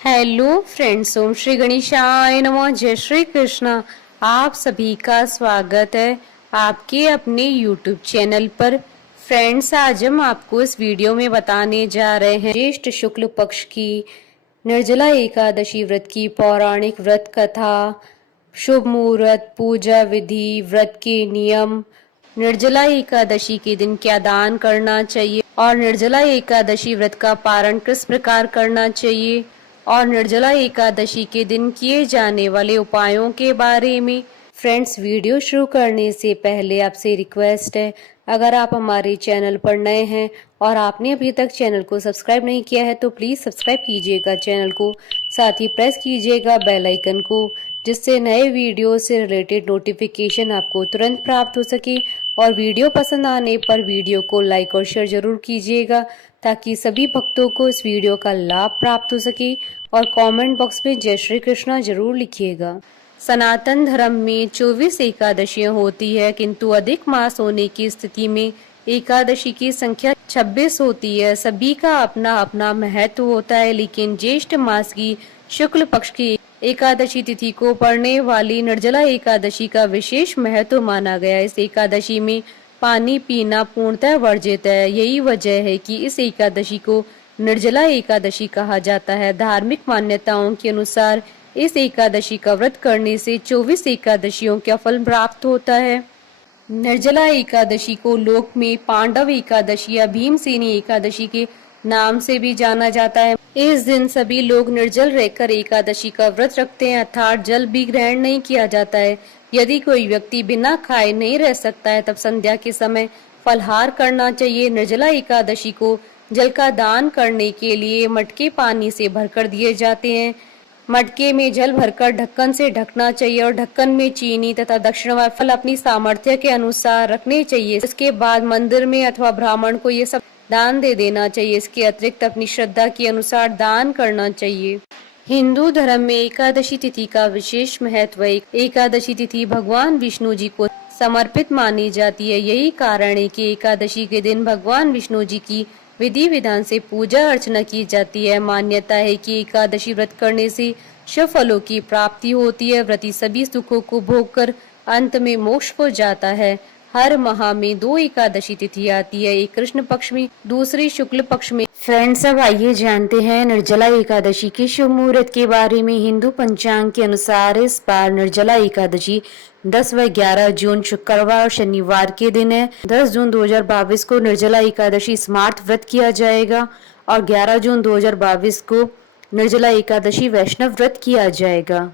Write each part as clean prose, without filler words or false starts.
Hello friends, ओम श्री गणेशाय नमः। जय श्री कृष्णा। आप सभी का स्वागत है आपके अपने यूट्यूब चैनल पर। फ्रेंड्स, आज हम आपको इस वीडियो में बताने जा रहे हैं ज्येष्ठ शुक्ल पक्ष की निर्जला एकादशी व्रत की पौराणिक व्रत कथा, शुभ मुहूर्त, पूजा विधि, व्रत के नियम, निर्जला एकादशी के दिन क्या दान करना चाहिए और निर्जला एकादशी व्रत का पारण किस प्रकार करना चाहिए और निर्जला एकादशी के दिन किए जाने वाले उपायों के बारे में। फ्रेंड्स, वीडियो शुरू करने से पहले आपसे रिक्वेस्ट है, अगर आप हमारे चैनल पर नए हैं और आपने अभी तक चैनल को सब्सक्राइब नहीं किया है तो प्लीज़ सब्सक्राइब कीजिएगा चैनल को, साथ ही प्रेस कीजिएगा बेल आइकन को, जिससे नए वीडियो से रिलेटेड नोटिफिकेशन आपको तुरंत प्राप्त हो सके। और वीडियो पसंद आने पर वीडियो को लाइक और शेयर जरूर कीजिएगा ताकि सभी भक्तों को इस वीडियो का लाभ प्राप्त हो सके। और कमेंट बॉक्स में जय श्री कृष्णा जरूर लिखिएगा। सनातन धर्म में 24 एकादशियां होती है, किंतु अधिक मास होने की स्थिति में एकादशी की संख्या 26 होती है। सभी का अपना अपना महत्व होता है, लेकिन ज्येष्ठ मास की शुक्ल पक्ष की एकादशी तिथि को पड़ने वाली निर्जला एकादशी का विशेष महत्व माना गया। इस एकादशी में पानी पीना पूर्णतः वर्जित है। यही वजह है कि इस एकादशी को निर्जला एकादशी कहा जाता है। धार्मिक मान्यताओं के अनुसार इस एकादशी का व्रत करने से 24 एकादशियों का फल प्राप्त होता है। निर्जला एकादशी को लोक में पांडव एकादशी या भीमसेनी एकादशी के नाम से भी जाना जाता है। इस दिन सभी लोग निर्जल रहकर एकादशी का व्रत रखते हैं, अर्थात जल भी ग्रहण नहीं किया जाता है। यदि कोई व्यक्ति बिना खाए नहीं रह सकता है तब संध्या के समय फलहार करना चाहिए। निर्जला एकादशी को जल का दान करने के लिए मटके पानी से भरकर दिए जाते हैं। मटके में जल भरकर ढक्कन से ढकना चाहिए और ढक्कन में चीनी तथा दक्षिण व फल अपनी सामर्थ्य के अनुसार रखने चाहिए। इसके बाद मंदिर में अथवा ब्राह्मण को ये सब दान दे देना चाहिए। इसके अतिरिक्त अपनी श्रद्धा के अनुसार दान करना चाहिए। हिंदू धर्म में एकादशी तिथि का विशेष महत्व है। एकादशी तिथि भगवान विष्णु जी को समर्पित मानी जाती है। यही कारण है कि एकादशी के दिन भगवान विष्णु जी की विधि विधान से पूजा अर्चना की जाती है। मान्यता है कि एकादशी व्रत करने से शुभ फलों की प्राप्ति होती है। व्रती सभी सुखों को भोग कर अंत में मोक्ष को जाता है। हर माह में 2 एकादशी तिथि आती है, एक कृष्ण पक्ष में, दूसरी शुक्ल पक्ष में। फ्रेंड्स, अब आइए जानते हैं निर्जला एकादशी के शुभ मुहूर्त के बारे में। हिंदू पंचांग के अनुसार इस बार निर्जला एकादशी 10 व 11 जून शुक्रवार और शनिवार के दिन है। 10 जून 2022 को निर्जला एकादशी स्मार्त व्रत किया जाएगा और 11 जून 2022 को निर्जला एकादशी वैष्णव व्रत किया जाएगा।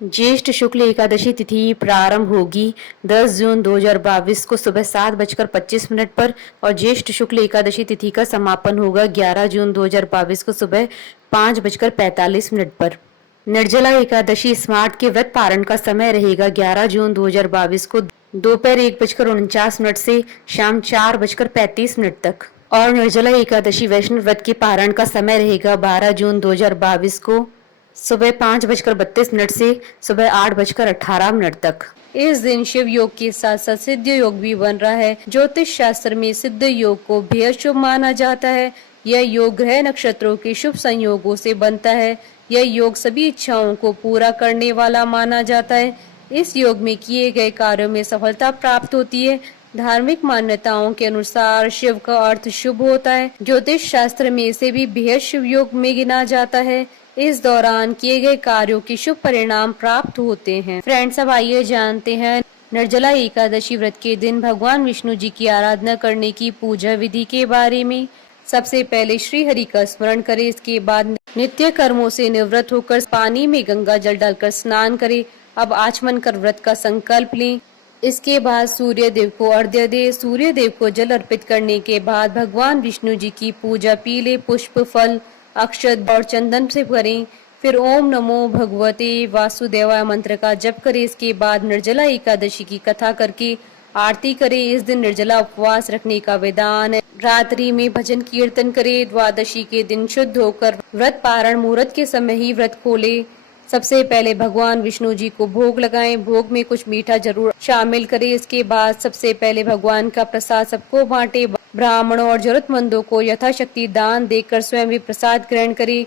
ज्येष्ठ शुक्ल एकादशी तिथि प्रारंभ होगी 10 जून 2022 को सुबह 7:25 पर और ज्येष्ठ शुक्ल एकादशी तिथि का समापन होगा 11 जून 2022 को सुबह 5:45 पर। निर्जला एकादशी स्मार्ट के व्रत पारण का समय रहेगा 11 जून 2022 को दोपहर 1:49 से शाम 4:35 तक और निर्जला एकादशी वैष्णव व्रत के पारण का समय रहेगा 12 जून 2022 को सुबह 5:32 से सुबह 8:18 तक। इस दिन शिव योग के साथ साथ सिद्ध योग भी बन रहा है। ज्योतिष शास्त्र में सिद्ध योग को बेहद शुभ माना जाता है। यह योग ग्रह नक्षत्रों के शुभ संयोगों से बनता है। यह योग सभी इच्छाओं को पूरा करने वाला माना जाता है। इस योग में किए गए कार्यों में सफलता प्राप्त होती है। धार्मिक मान्यताओं के अनुसार शिव का अर्थ शुभ होता है। ज्योतिष शास्त्र में इसे भी बेहद शुभ योग में गिना जाता है। इस दौरान किए गए कार्यों के शुभ परिणाम प्राप्त होते हैं। फ्रेंड्स, अब आइए जानते हैं निर्जला एकादशी व्रत के दिन भगवान विष्णु जी की आराधना करने की पूजा विधि के बारे में। सबसे पहले श्री हरि का स्मरण करें। इसके बाद नित्य कर्मों से निवृत्त होकर पानी में गंगा जल डालकर स्नान करें। अब आचमन कर व्रत का संकल्प लें। इसके बाद सूर्य देव को अर्घ्य दे। सूर्य देव को जल अर्पित करने के बाद भगवान विष्णु जी की पूजा पीले पुष्प, फल, अक्षत और चंदन से करें। फिर ओम नमो भगवते वासुदेवाय मंत्र का जप करें। इसके बाद निर्जला एकादशी की कथा करके आरती करें। इस दिन निर्जला उपवास रखने का विधान है। रात्रि में भजन कीर्तन करें। द्वादशी के दिन शुद्ध होकर व्रत पारण मुहूर्त के समय ही व्रत खोले। सबसे पहले भगवान विष्णु जी को भोग लगाएं। भोग में कुछ मीठा जरूर शामिल करें। इसके बाद सबसे पहले भगवान का प्रसाद सबको बांटे। ब्राह्मणों और जरूरतमंदों को यथाशक्ति दान देकर स्वयं भी प्रसाद ग्रहण करें।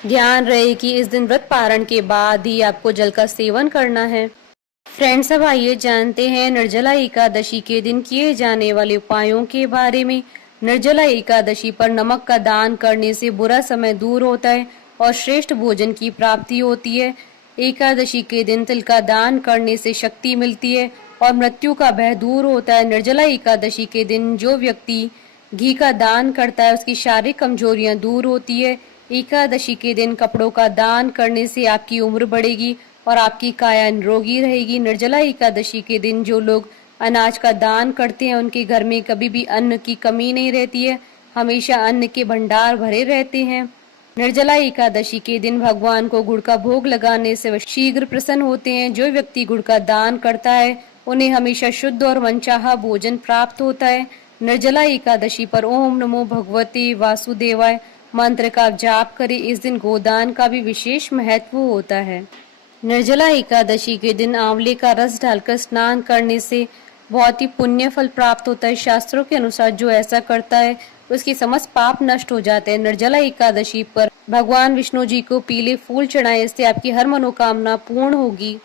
ध्यान रहे कि इस दिन व्रत पारण के बाद ही आपको जल का सेवन करना है। फ्रेंड्स, अब आइए जानते हैं निर्जला एकादशी के दिन किए जाने वाले उपायों के बारे में। निर्जला एकादशी पर नमक का दान करने से बुरा समय दूर होता है और श्रेष्ठ भोजन की प्राप्ति होती है। एकादशी के दिन तिल का दान करने से शक्ति मिलती है और मृत्यु का भय दूर होता है। निर्जला एकादशी के दिन जो व्यक्ति घी का दान करता है उसकी शारीरिक कमजोरियां दूर होती है। एकादशी के दिन कपड़ों का दान करने से आपकी उम्र बढ़ेगी और आपकी काया निरोगी रहेगी। निर्जला एकादशी के दिन जो लोग अनाज का दान करते हैं उनके घर में कभी भी अन्न की कमी नहीं रहती है, हमेशा अन्न के भंडार भरे रहते हैं। निर्जला एकादशी के दिन भगवान को गुड़ का भोग लगाने से वे शीघ्र प्रसन्न होते हैं। जो व्यक्ति गुड़ का दान करता है उन्हें हमेशा शुद्ध और मनचाहा भोजन प्राप्त होता है। निर्जला एकादशी पर ओम नमो भगवते वासुदेवाय मंत्र का जाप करें। इस दिन गोदान का भी विशेष महत्व होता है। निर्जला एकादशी के दिन आंवले का रस डालकर स्नान करने से बहुत ही पुण्य फल प्राप्त होता है। शास्त्रों के अनुसार जो ऐसा करता है उसके समस्त पाप नष्ट हो जाते हैं। निर्जला एकादशी पर भगवान विष्णु जी को पीले फूल चढ़ाएं, इससे आपकी हर मनोकामना पूर्ण होगी।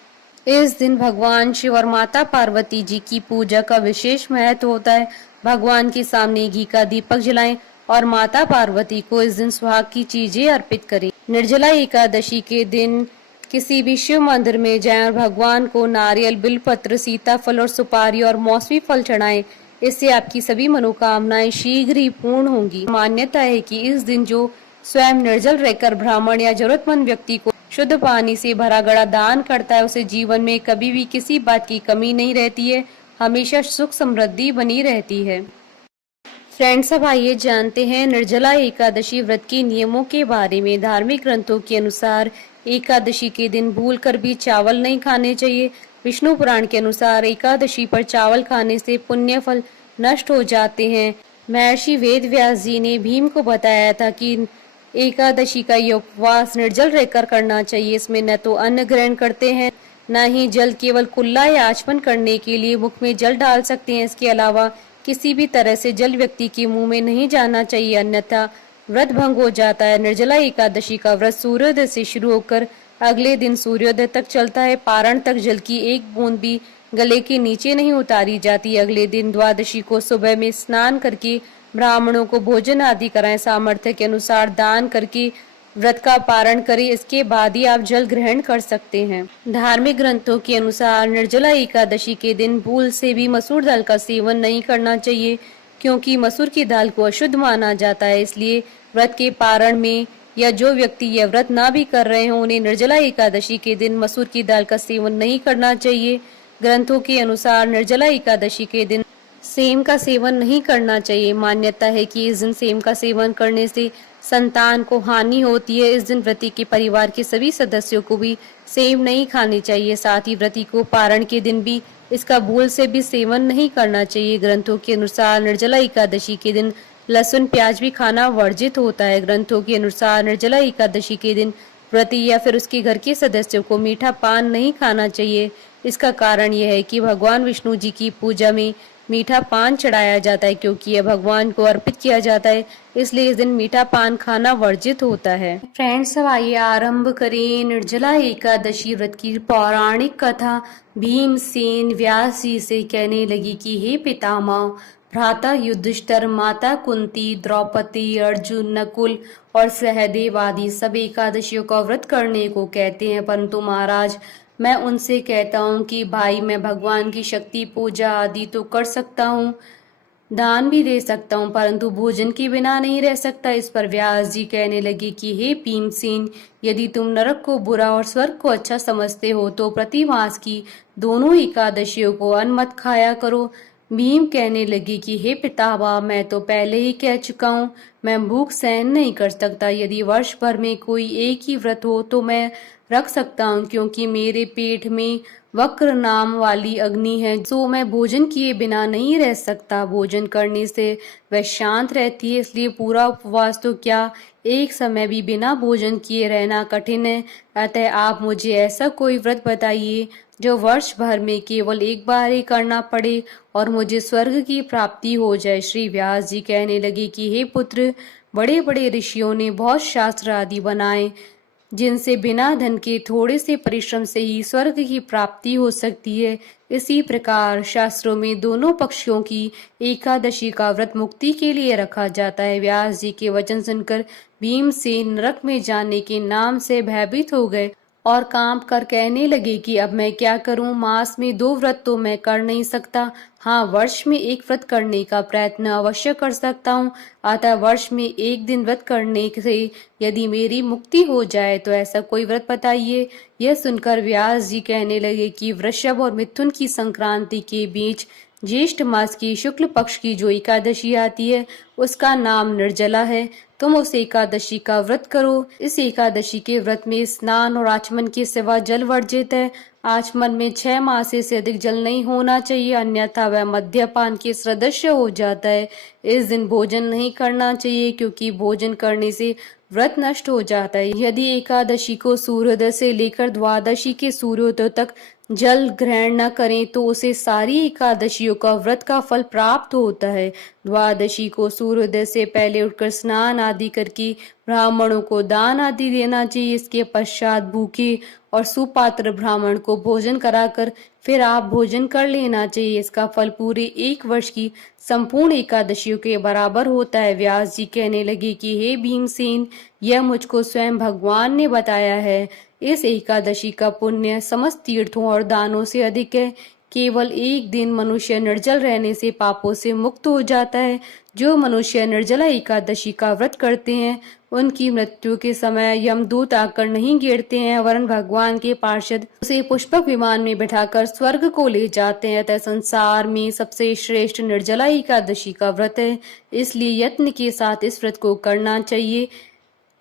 इस दिन भगवान शिव और माता पार्वती जी की पूजा का विशेष महत्व होता है। भगवान के सामने घी का दीपक जलाएं और माता पार्वती को इस दिन सुहाग की चीजें अर्पित करें। निर्जला एकादशी के दिन किसी भी शिव मंदिर में जाएं और भगवान को नारियल, बिलपत्र, सीताफल और सुपारी और मौसमी फल चढ़ाएं। इससे आपकी सभी मनोकामनाएं शीघ्र ही पूर्ण होंगी। मान्यता है कि इस दिन जो स्वयं निर्जल रहकर ब्राह्मण या जरूरतमंद व्यक्ति को शुद्ध पानी से भरा घड़ा दान करता है उसे जीवन में कभी भी किसी बात की कमी नहीं रहती है, हमेशा सुख समृद्धि बनी रहती है। फ्रेंड्स, अब आइए जानते हैं निर्जला एकादशी व्रत के नियमों के बारे में। धार्मिक ग्रंथों के अनुसार एकादशी के दिन भूलकर भी चावल नहीं खाने चाहिए। विष्णु पुराण के अनुसार एकादशी पर चावल खाने से पुण्य फल नष्ट हो जाते हैं। महर्षि वेद व्यास जी ने भीम को बताया था कि एकादशी का ये उपवास निर्जल रहकर करना चाहिए। इसमें न तो अन्न ग्रहण करते हैं न ही जल, केवल कुल्ला या आचमन करने के लिए मुख में जल डाल सकते हैं। इसके अलावा किसी भी तरह से जल व्यक्ति के मुंह में नहीं जाना चाहिए, अन्यथा व्रत भंग हो जाता है। निर्जला एकादशी का व्रत सूर्योदय से शुरू होकर अगले दिन सूर्योदय तक चलता है। पारण तक जल की एक बूंद भी गले के नीचे नहीं उतारी जाती। अगले दिन द्वादशी को सुबह में स्नान करके ब्राह्मणों को भोजन आदि कराएं। सामर्थ्य के अनुसार दान करके व्रत का पारण करें, इसके बाद ही आप जल ग्रहण कर सकते हैं। धार्मिक ग्रंथों के अनुसार निर्जला एकादशी के दिन भूल से भी मसूर दाल का सेवन नहीं करना चाहिए, क्योंकि मसूर की दाल को अशुद्ध माना जाता है। इसलिए व्रत के पारण में या जो व्यक्ति यह व्रत ना भी कर रहे हों उन्हें निर्जला एकादशी के दिन मसूर की दाल का सेवन नहीं करना चाहिए। ग्रंथों के अनुसार निर्जला एकादशी के दिन सेम का सेवन नहीं करना चाहिए। मान्यता है कि इस दिन सेम का सेवन करने से संतान को हानि होती है। इस दिन व्रती के परिवार के सभी सदस्यों को भी सेम नहीं खानी चाहिए। साथ ही व्रती को पारण के दिन भी इसका भूल से भी सेवन नहीं करना चाहिए। ग्रंथों के अनुसार निर्जला एकादशी के दिन लहसुन प्याज भी खाना वर्जित होता है। ग्रंथों के अनुसार निर्जला एकादशी के दिन व्रती या फिर उसके घर के सदस्यों को मीठा पान नहीं खाना चाहिए। इसका कारण यह है कि भगवान विष्णु जी की पूजा में मीठा पान चढ़ाया जाता है, क्योंकि यह भगवान को अर्पित किया जाता है, इसलिए इस दिन मीठा पान खाना वर्जित होता है। फ्रेंड्स, अब आइए आरंभ करें निर्जला एकादशी व्रत की पौराणिक कथा। भीमसेन व्यास जी से कहने लगी कि हे पितामह, भ्राता युधिष्ठिर, माता कुंती, द्रौपदी, अर्जुन, नकुल और सहदेव आदि सब एकादशियों का व्रत करने को कहते हैं, परंतु महाराज मैं उनसे कहता हूँ कि भाई मैं भगवान की शक्ति पूजा आदि तो कर सकता हूँ, दान भी दे सकता हूँ, परंतु भोजन के बिना नहीं रह सकता। इस पर व्यास जी कहने लगे कि हे भीमसेन, यदि तुम नरक को बुरा और स्वर्ग को अच्छा समझते हो तो प्रतिमास की दोनों एकादशियों को अन्न मत खाया करो। भीम कहने लगे कि हे पितामह, मैं तो पहले ही कह चुका हूँ, मैं भूख सहन नहीं कर सकता। यदि वर्ष भर में कोई एक ही व्रत हो तो मैं रख सकता हूँ, क्योंकि मेरे पेट में वक्र नाम वाली अग्नि है, सो मैं भोजन किए बिना नहीं रह सकता। भोजन करने से वह शांत रहती है, इसलिए पूरा उपवास तो क्या, एक समय भी बिना भोजन किए रहना कठिन है। अतः आप मुझे ऐसा कोई व्रत बताइए जो वर्ष भर में केवल एक बार ही करना पड़े और मुझे स्वर्ग की प्राप्ति हो जाए। श्री व्यास जी कहने लगे कि हे पुत्र, बड़े बड़े ऋषियों ने बहुत शास्त्र आदि बनाए जिनसे बिना धन के थोड़े से परिश्रम से ही स्वर्ग की प्राप्ति हो सकती है। इसी प्रकार शास्त्रों में दोनों पक्षों की एकादशी का व्रत मुक्ति के लिए रखा जाता है। व्यास जी के वचन सुनकर भीमसेन नरक में जाने के नाम से भयभीत हो गए और कांप कर कहने लगे कि अब मैं क्या करूं। मास में 2 व्रत तो मैं कर नहीं सकता, हाँ वर्ष में 1 व्रत करने का प्रयत्न अवश्य कर सकता हूँ। अतः वर्ष में 1 दिन व्रत करने से यदि मेरी मुक्ति हो जाए तो ऐसा कोई व्रत बताइए। यह सुनकर व्यास जी कहने लगे कि वृषभ और मिथुन की संक्रांति के बीच ज्येष्ठ मास की शुक्ल पक्ष की जो एकादशी आती है उसका नाम निर्जला है। तुम उस एकादशी का व्रत करो। इस एकादशी के व्रत में स्नान और आचमन के सिवा जल वर्जित है। आचमन में 6 मास से अधिक जल नहीं होना चाहिए, अन्यथा वह मद्यपान के सदृश हो जाता है। इस दिन भोजन नहीं करना चाहिए क्योंकि भोजन करने से व्रत नष्ट हो जाता है। यदि एकादशी को सूर्योदय से लेकर द्वादशी के सूर्योदय तक जल ग्रहण न करें तो उसे सारी एकादशियों का व्रत का फल प्राप्त होता है। द्वादशी को सूर्योदय से पहले उठकर स्नान आदि करके ब्राह्मणों को दान आदि देना चाहिए। इसके पश्चात भूखे और सुपात्र ब्राह्मण को भोजन कराकर फिर आप भोजन कर लेना चाहिए। इसका फल पूरे 1 वर्ष की संपूर्ण एकादशियों के बराबर होता है। व्यास जी कहने लगे कि हे भीमसेन, यह मुझको स्वयं भगवान ने बताया है। इस एकादशी का पुण्य समस्त तीर्थों और दानों से अधिक है। केवल 1 दिन मनुष्य निर्जल रहने से पापों से मुक्त हो जाता है। जो मनुष्य निर्जला एकादशी का व्रत करते हैं उनकी मृत्यु के समय यमदूत आकर नहीं घेरते हैं, वरन भगवान के पार्षद उसे पुष्पक विमान में बिठाकर स्वर्ग को ले जाते हैं। अतः संसार में सबसे श्रेष्ठ निर्जला एकादशी का व्रत है, इसलिए यत्न के साथ इस व्रत को करना चाहिए।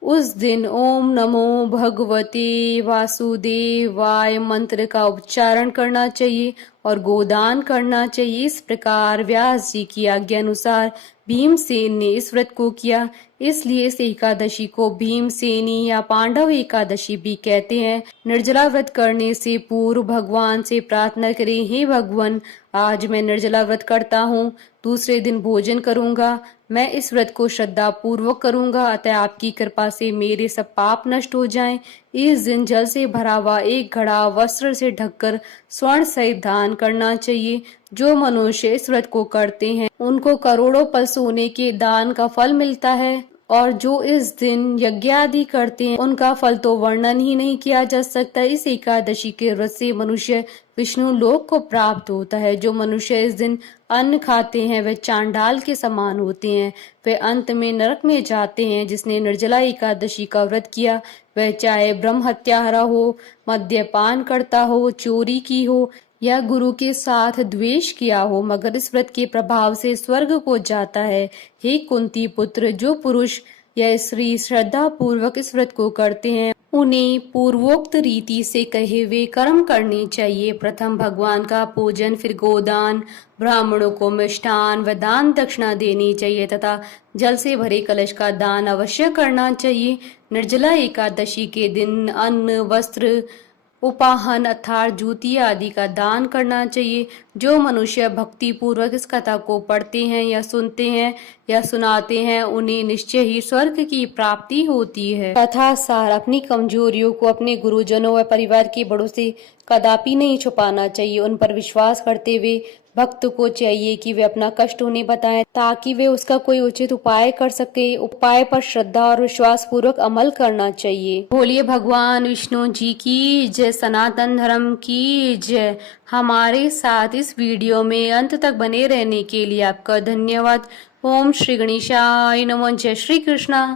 उस दिन ओम नमो भगवते वासुदेवाय मंत्र का उच्चारण करना चाहिए और गोदान करना चाहिए। इस प्रकार व्यास जी की आज्ञा अनुसार भीमसेन ने इस व्रत को किया। इसलिए इस एकादशी को भीमसेनी या पांडव एकादशी भी कहते हैं। निर्जला व्रत करने से पूर्व भगवान से प्रार्थना करें, हे भगवान, आज मैं निर्जला व्रत करता हूँ, दूसरे दिन भोजन करूंगा। मैं इस व्रत को श्रद्धा पूर्वक करूंगा, अतः आपकी कृपा से मेरे सब पाप नष्ट हो जाएं। इस दिन जल से भरा हुआ 1 घड़ा वस्त्र से ढककर स्वर्ण सहित दान करना चाहिए। जो मनुष्य इस व्रत को करते हैं उनको करोड़ों पल सोने के दान का फल मिलता है, और जो इस दिन यज्ञ आदि करते हैं उनका फल तो वर्णन ही नहीं किया जा सकता। इस एकादशी के व्रत से मनुष्य विष्णु लोक को प्राप्त होता है। जो मनुष्य इस दिन अन्न खाते हैं वे चांडाल के समान होते हैं, वे अंत में नरक में जाते हैं। जिसने निर्जला एकादशी का व्रत किया वह चाहे ब्रह्म हत्यारा हो, मद्यपान करता हो, चोरी की हो या गुरु के साथ द्वेष किया हो, मगर इस व्रत के प्रभाव से स्वर्ग को जाता है। हे कुंती पुत्र, जो पुरुष या स्त्री श्रद्धा पूर्वक इस व्रत को करते हैं उन्हें पूर्वोक्त रीति से कहे हुए कर्म करने चाहिए। प्रथम भगवान का पूजन, फिर गोदान, ब्राह्मणों को मिष्ठान व दान दक्षिणा देनी चाहिए तथा जल से भरे कलश का दान अवश्य करना चाहिए। निर्जला एकादशी के दिन अन्न, वस्त्र, उपाहन अर्थात जूती आदि का दान करना चाहिए। जो मनुष्य भक्ति पूर्वक इस कथा को पढ़ते हैं या सुनते हैं या सुनाते हैं उन्हें निश्चय ही स्वर्ग की प्राप्ति होती है। कथा सार, अपनी कमजोरियों को अपने गुरुजनों व परिवार के बड़ों से कदापि नहीं छुपाना चाहिए। उन पर विश्वास करते हुए भक्त को चाहिए कि वे अपना कष्ट उन्हें बताएं ताकि वे उसका कोई उचित उपाय कर सके। उपाय पर श्रद्धा और विश्वास पूर्वक अमल करना चाहिए। बोलिए भगवान विष्णु जी की जय, सनातन धर्म की जय। हमारे साथ इस वीडियो में अंत तक बने रहने के लिए आपका धन्यवाद। ओम श्री गणेशाय नमः। जय श्री कृष्णा।